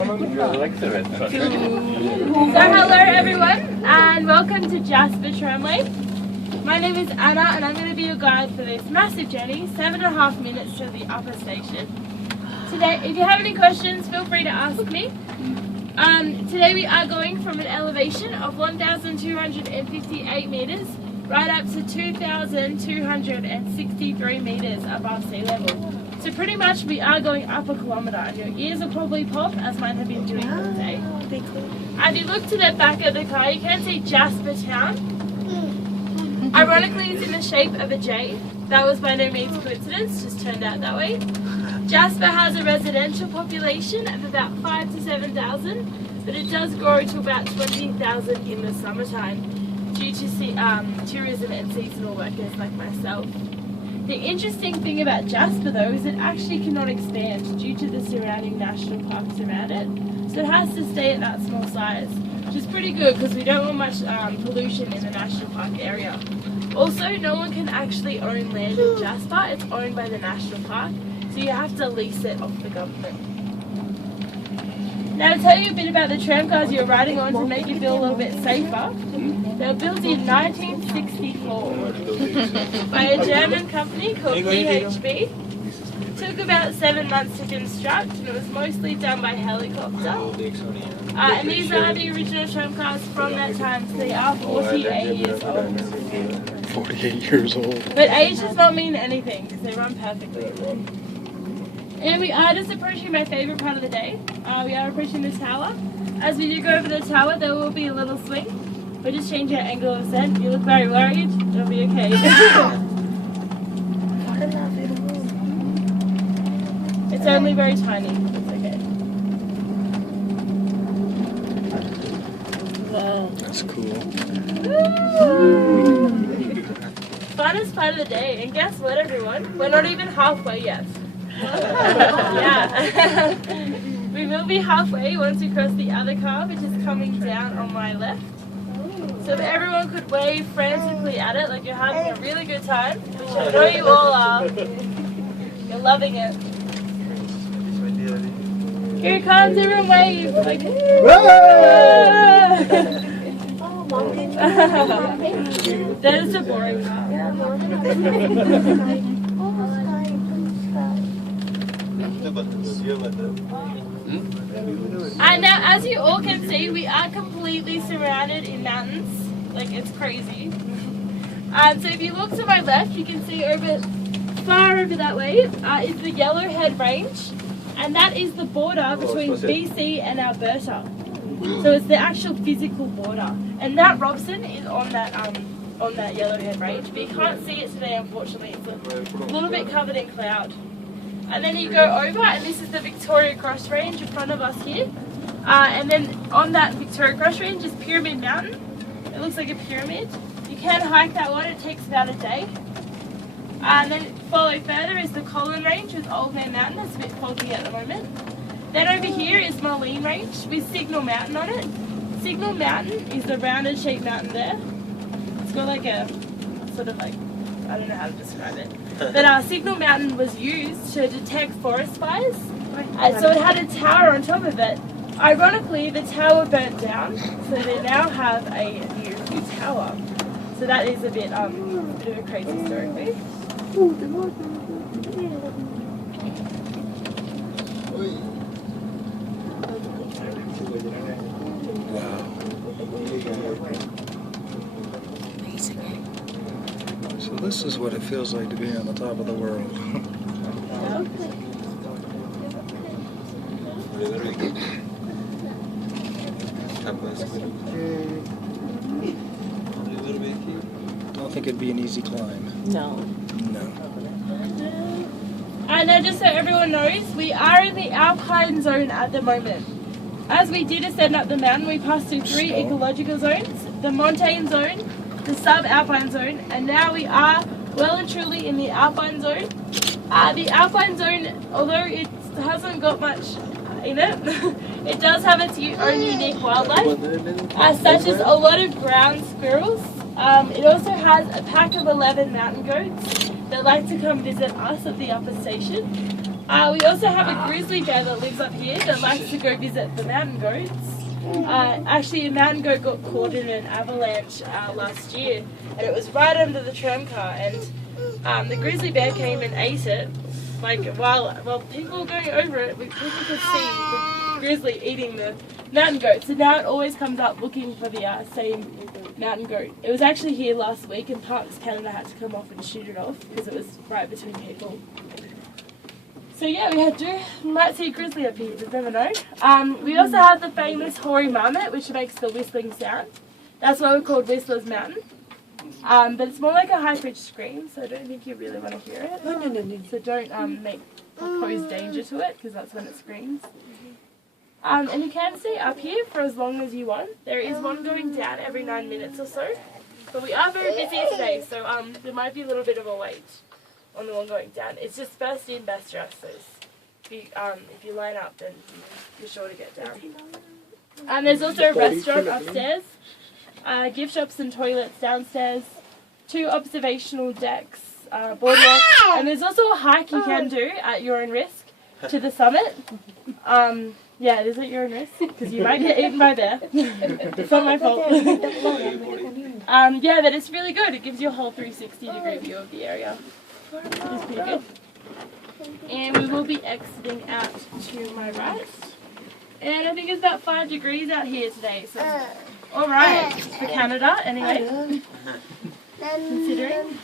So hello everyone and welcome to Jasper July. My name is Anna and I'm going to be your guide for this massive journey, 7.5 minutes to the upper station. Today, if you have any questions, feel free to ask me. Today we are going from an elevation of 1,258 meters right up to 2,263 meters above sea level. So pretty much we are going up a kilometre and your ears will probably pop as mine have been doing all day. If you look to the back of the car you can see Jasper Town. Ironically it's in the shape of a J. That was by no means coincidence, just turned out that way. Jasper has a residential population of about 5,000 to 7,000, but it does grow to about 20,000 in the summertime due to tourism and seasonal workers like myself. The interesting thing about Jasper though is it actually cannot expand due to the surrounding national parks around it, so it has to stay at that small size, which is pretty good because we don't want much pollution in the national park area. Also, no one can actually own land in Jasper, it's owned by the national park, so you have to lease it off the government. Now to tell you a bit about the tram cars you're riding on to make you feel a little bit safer, they were built in 1964 by a German company called PHB. It took about 7 months to construct and it was mostly done by helicopter. And these are the original tram cars from that time, so they are 48 years old. 48 years old. But age does not mean anything because they run perfectly. And we are just approaching my favourite part of the day. We are approaching the tower. As we do go over the tower, there will be a little swing. We'll just change our angle of ascent. You look very worried. It'll be okay. It's only very tiny. It's okay. Wow. That's cool. Funnest part of the day. And guess what, everyone? We're not even halfway yet. Yeah. We will be halfway once we cross the other car, which is coming down on my left. So if everyone could wave frantically at it like you're having a really good time, which I know you all are. You're loving it. Here it comes, everyone wave! Like, that is a boring car. And now, as you all can see, we are completely surrounded in mountains. Like, it's crazy. So if you look to my left, you can see far over that way is the Yellowhead Range, and that is the border between BC and Alberta. So it's the actual physical border. And Mount Robson is on that Yellowhead Range, but you can't see it today, unfortunately. It's a little bit covered in cloud. And then you go over, and this is the Victoria Cross Range in front of us here. And then on that Victoria Cross Range is Pyramid Mountain. It looks like a pyramid. You can hike that one, it takes about a day. And then follow further is the Colin Range with Old Man Mountain. It's a bit foggy at the moment. Then over here is Moline Range with Signal Mountain on it. Signal Mountain is the rounded shaped mountain there. It's got like a sort of like, I don't know how to describe it. But Signal Mountain was used to detect forest fires. So it had a tower on top of it. Ironically, the tower burnt down, so they now have a new tower. So that is a bit of a crazy story. Wow. So this is what it feels like to be on the top of the world. Don't think it'd be an easy climb. No. No. Now just so everyone knows, we are in the Alpine zone at the moment. As we did ascend up the mountain, we passed through 3 ecological zones, the montane zone, the sub-alpine zone, and now we are well and truly in the Alpine zone. The Alpine zone, although it hasn't got much in it, it does have its own unique wildlife, such as a lot of ground squirrels. It also has a pack of 11 mountain goats that like to come visit us at the upper station. We also have a grizzly bear that lives up here that likes to go visit the mountain goats. Actually, a mountain goat got caught in an avalanche last year, and it was right under the tram car, and the grizzly bear came and ate it. Like, while people were going over it, people could see the grizzly eating the mountain goat. So now it always comes up looking for the same mountain goat. It was actually here last week, and Parks Canada had to come off and shoot it off because it was right between people. So yeah, we might see a grizzly up here, just never know. We also have the famous hoary marmot, which makes the whistling sound. That's why we're called Whistler's Mountain. But it's more like a high-pitched scream, so I don't think you really want to hear it. No. So don't pose danger to it, because that's when it screams. And you can stay up here for as long as you want. There is one going down every 9 minutes or so. But we are very busy today, so there might be a little bit of a wait on the one going down. It's just first in, best dressed, so if you line up, then you're sure to get down. And there's also a restaurant upstairs, gift shops and toilets downstairs, 2 observational decks, boardwalk, and there's also a hike you can do at your own risk to the summit. Yeah, it is at your own risk, because you might get eaten by a bear. It's not my fault. Yeah, but it's really good. It gives you a whole 360-degree view of the area. It's pretty good. And we will be exiting out to my right. And I think it's about 5 degrees out here today, so alright for Canada anyway, considering.